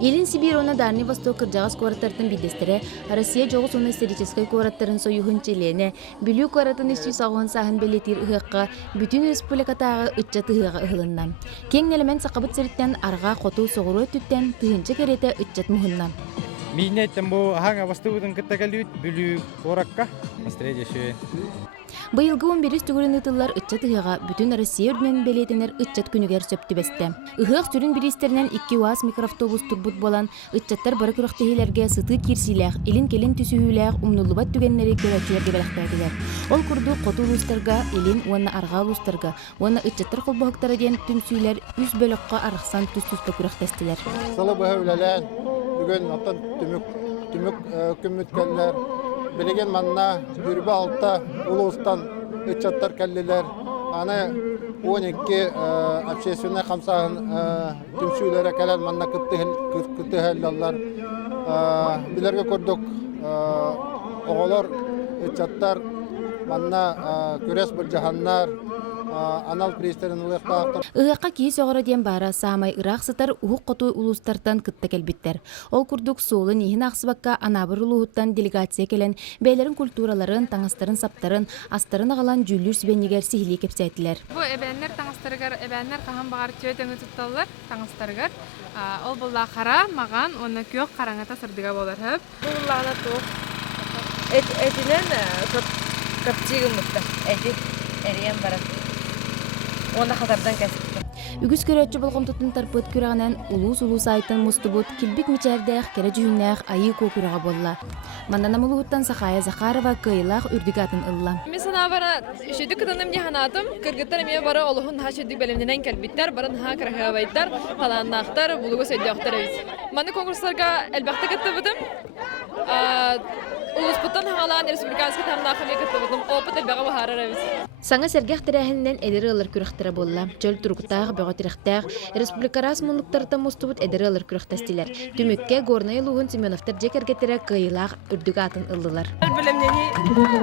Елин Сибирь она Дальний Восток кыржагас куараттарын бидестере, Россия жоғыс оны исторической куараттарын союхын челене, бүлүү куаратын ишчи сағуын сағын белетир ұхыққа, бүтін республикатағы үтча тыхыға ұхылынна. Кен элемент сақабыт серіттен арға қоту соғыру өттіттен тыхынчы кереті үтчат мұхынна. Минеттен бұл ағаңа бастығыдың күттәгәлүйт бүлүү қораққа, астыредеші. Быйылғы 11 түгірін ұтылар үтчат ұхыға бүтін Россия үрдінен белетінер үтчат күнігер сөпті бәсті. Ұхық сүрін біристерінен 2 уаз микроавтобус турбут болан үтчаттар бары күріқтігілерге сыты кирсиләқ, илин-келин түсүхіләқ, умнулубат түгеннері көрәтчілерге бәліқтәділер. Ол күрді қоту ұлыстарға, илин, уанна арға ұлыстарға, уанна үтчаттар қолбағықтары ден түмсүйлер үз бөліққа арықсан түс-түсті күріқтәстілер. Салы бұғы үләлән, бүгін аттан түмік күміткәлілер, білеген манна бүрбі алта ұлыстан үтчаттар кәлілер, аны 12 общественный қамсағын түмсүйлері кәләл манна күтті әлілер. Білерге көрдік оғылар үтчаттар манна көрес бір жағаннар, анал пристерін ұлықтақтыр. Ұғаққа кейс оғыра ден бара самай ұрақ сытар ұғық қоту ұлыстартан күтті кәлбіттер. Ол күрдік соғылын ехін ақсыбаққа анабыр ұлығыттан делегация келен, бәйлерін культураларын, таңастарын саптарын, астарын ағалан жүлір сүбенегер сихили кепсәйтілер. Бұл әбәнлер таңастарығар, әбәнлер қаған бағар түйетен ұтытталылар таңастарығар. Ол бұлла қара, маған, оны көк қараңата сырдыға болар хөп. Бұллағына тоқ. Әтінен көптегі мұтты. Әті әріен барады. Оны қатардан кәсіпті. Үгіз көрәтші болғым тұтын тарпыт күрағынан улус айтын мұстыбыт кілбік мечәрдәқ, кәрі жүхіннәқ айы ко күраға болла. Мандана мұлығыттан Сақая Захарова кайылақ үрдік атын ылла. Мен сана бара үшеді күтінім не ханатым, кіргіттар мен бара олығын ха шөдік бәлемденен кәлбіттер, барын ха кірахабайттар, қаланнақтар, бұлығы сөйдіқтар өйіз. Маны конкурстарға әлбәқті кітті бұдым. Улуспыттан хаңалан республиканский тамнақы мен кітті бұдым. Опыт әлбәға бұхарар өйіз. Саңа сәргәқ тәрәхіннен әдері ылыр күріқтірі болла. Жөл тұрғытағы бөғатырықтағы республикарас мұнлықтарыта мұстыбыт әдері ылыр күріқтәстілер. Түмікке горнай луғын Семеновтар жекергеттері қиылақ үрдігі атын ылдылар. Білімнені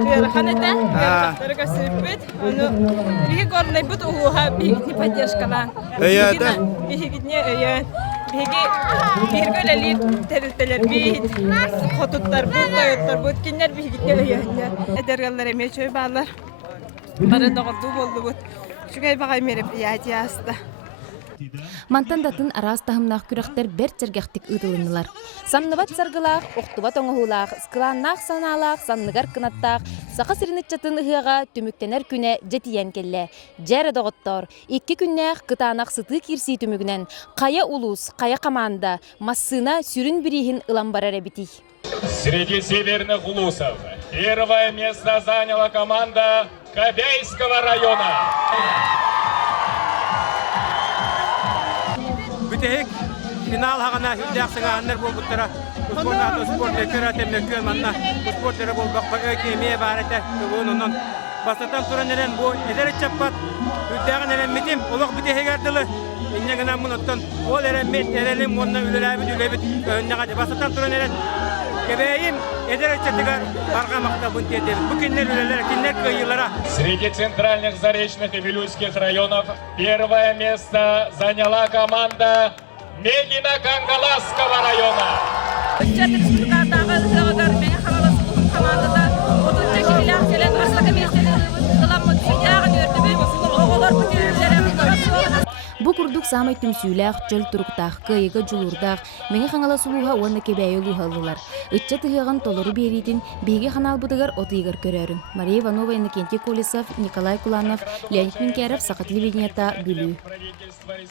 үйеріқан еті, үйеріқақтары көсіріппет. Бігі горнай бұд ұлуға бігітіне поддержкалан. Бігітіне үйен. Бігілелер тәрілтелер бейт. Хотуттар бұд, тойоттар бұд, кенер бігітіне үйенне. Әдергалар әме чөй бағалар. Бары доғырду болды бұд. Шугай бағай мероприятия асты. Мантандатын арас тахымнақ күріқтер бәр чергәқтік ұтылынылар. Самныбат сарғылақ, оқтубат оңығылақ, скыланнақ саналақ, санныгар кынаттақ, сақа сірінітчатын ұғыға түміктенер күне жетиен келі. Жәрі доғыттар, 2 күннәқ қытанақ сыты кирси түмігінен, қая улус, қая команда, массына сүрін бірігін ылан барар әбіті. Среди северных улусов первое место заняла команда Кобейского района. Бүтек финал хагана хилдәксәңә аннар бу буттара спорт керәтемне көн манна спортлары булбак өкеме барата оннан бастатан тураннан бу эдер чаппат үдәгән элемитим улык бүтегәрдиле инне генә моннан ол элемит элелем моннан үләбе дүләбе өннәгә бастатан тураннан кебеим эдер чатыгар баргамакта бу тедер бу киннер үләләр киннер кыйлара. Среди центральных заречных и вилюйских районов первое место заняла команда Мелина Кангаласского района. Бу курдук самай түмсүйләк, жөл туруктак, кыйга жулурдак, меңе хаңала сулуга уанна кебәйе лухаллылар. Үтчә тыгыган толору беритин, беге ханал будыгар отыйгар көрөрүн. Мария Иванова, Иннокентий Колесов, Николай Куланов, Леонид Минкяров, Сақа телевидениета, Бүлүү.